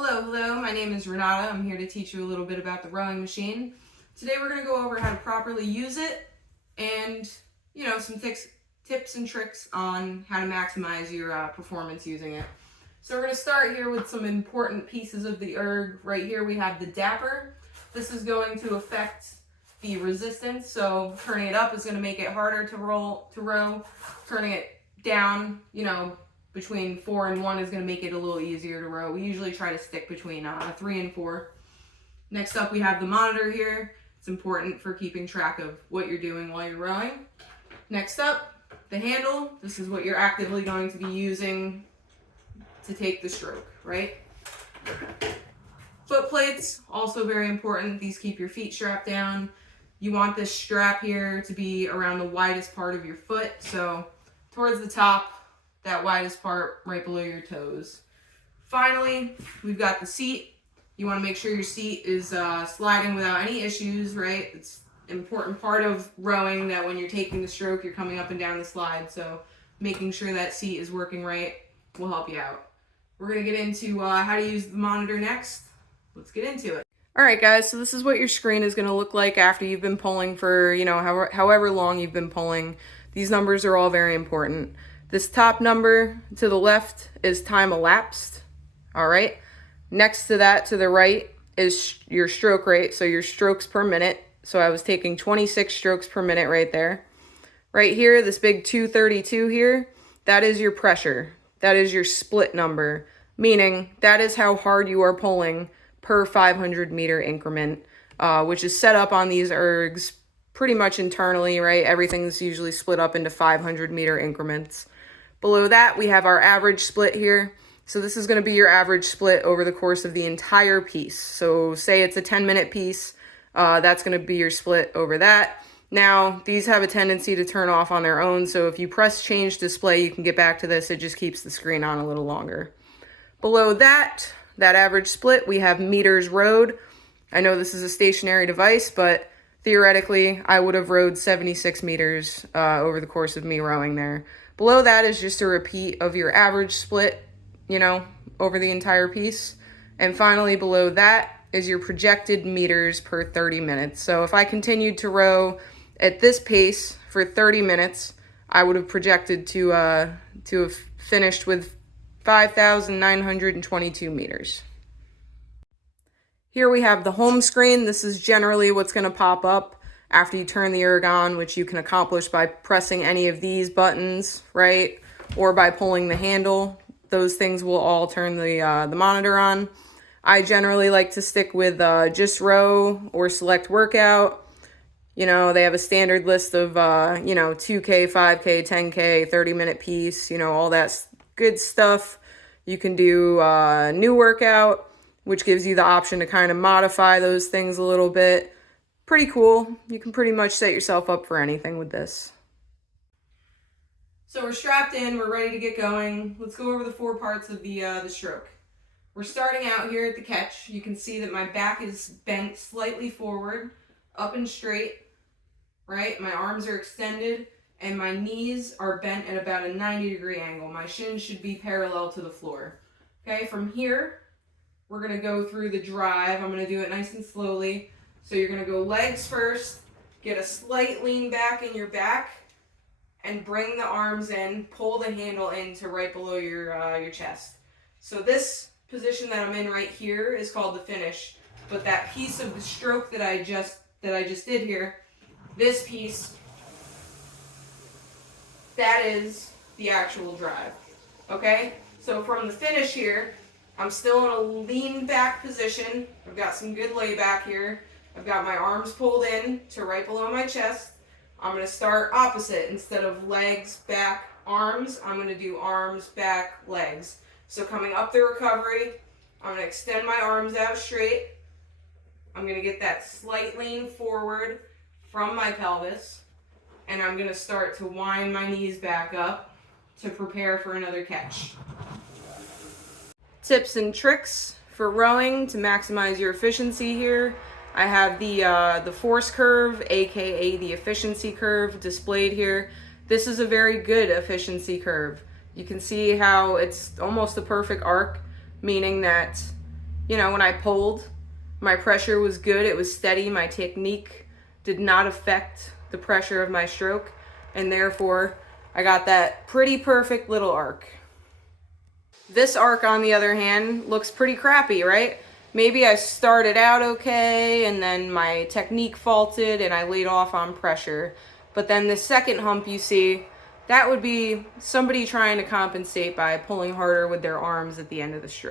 Hello, my name is Renata. I'm here to teach you a little bit about the rowing machine. Today we're going to go over how to properly use it and, some tips and tricks on how to maximize your performance using it. So we're going to start here with some important pieces of the erg. Right here we have the dapper. This is going to affect the resistance, so turning it up is going to make it harder to row. Turning it down, between 4 and 1 is going to make it a little easier to row. We usually try to stick between 3 and 4. Next up, we have the monitor here. It's important for keeping track of what you're doing while you're rowing. Next up, the handle. This is what you're actively going to be using to take the stroke, right? Foot plates, also very important. These keep your feet strapped down. You want this strap here to be around the widest part of your foot, so towards the top, that widest part right below your toes. Finally, we've got the seat. You want to make sure your seat is sliding without any issues, right? It's an important part of rowing that when you're taking the stroke, you're coming up and down the slide, so making sure that seat is working right will help you out. We're going to get into how to use the monitor next. Let's get into it. All right, guys, so this is what your screen is going to look like after you've been pulling for, however long you've been pulling. These numbers are all very important. This top number to the left is time elapsed, all right? Next to that, to the right, is your stroke rate, so your strokes per minute. So I was taking 26 strokes per minute right there. Right here, this big 232 here, that is your pressure. That is your split number, meaning that is how hard you are pulling per 500 meter increment, which is set up on these ergs pretty much internally, right? Everything's usually split up into 500 meter increments. Below that, we have our average split here. So this is going to be your average split over the course of the entire piece. So say it's a 10-minute piece, that's going to be your split over that. Now, these have a tendency to turn off on their own, so if you press change display, you can get back to this. It just keeps the screen on a little longer. Below that average split, we have meters rowed. I know this is a stationary device, but theoretically, I would have rowed 76 meters over the course of me rowing there. Below that is just a repeat of your average split, over the entire piece. And finally, below that is your projected meters per 30 minutes. So if I continued to row at this pace for 30 minutes, I would have projected to have finished with 5,922 meters. Here we have the home screen. This is generally what's going to pop up after you turn the erg on, which you can accomplish by pressing any of these buttons, right? Or by pulling the handle. Those things will all turn the monitor on. I generally like to stick with just row or select workout. They have a standard list of, 2K, 5K, 10K, 30-minute piece, all that good stuff. You can do new workout, which gives you the option to kind of modify those things a little bit. Pretty cool. You can pretty much set yourself up for anything with this. So we're strapped in, we're ready to get going. Let's go over the 4 parts of the stroke. We're starting out here at the catch. You can see that my back is bent slightly forward, up and straight, right? My arms are extended, and my knees are bent at about a 90-degree angle. My shins should be parallel to the floor. Okay, from here, we're gonna go through the drive. I'm gonna do it nice and slowly. So you're going to go legs first, get a slight lean back in your back, and bring the arms in, pull the handle into right below your chest. So this position that I'm in right here is called the finish, but that piece of the stroke that I just did here, this piece, that is the actual drive. Okay? So from the finish here, I'm still in a lean back position. I've got some good layback here. I've got my arms pulled in to right below my chest. I'm going to start opposite. Instead of legs, back, arms, I'm going to do arms, back, legs. So coming up the recovery, I'm going to extend my arms out straight. I'm going to get that slight lean forward from my pelvis. And I'm going to start to wind my knees back up to prepare for another catch. Tips and tricks for rowing to maximize your efficiency here. I have the force curve, aka the efficiency curve, displayed here. This is a very good efficiency curve. You can see how it's almost a perfect arc, meaning that you know, when I pulled, my pressure was good, it was steady, my technique did not affect the pressure of my stroke, and therefore I got that pretty perfect little arc. This arc, on the other hand, looks pretty crappy, right? Maybe I started out okay, and then my technique faulted, and I laid off on pressure. But then the second hump you see, that would be somebody trying to compensate by pulling harder with their arms at the end of the stroke.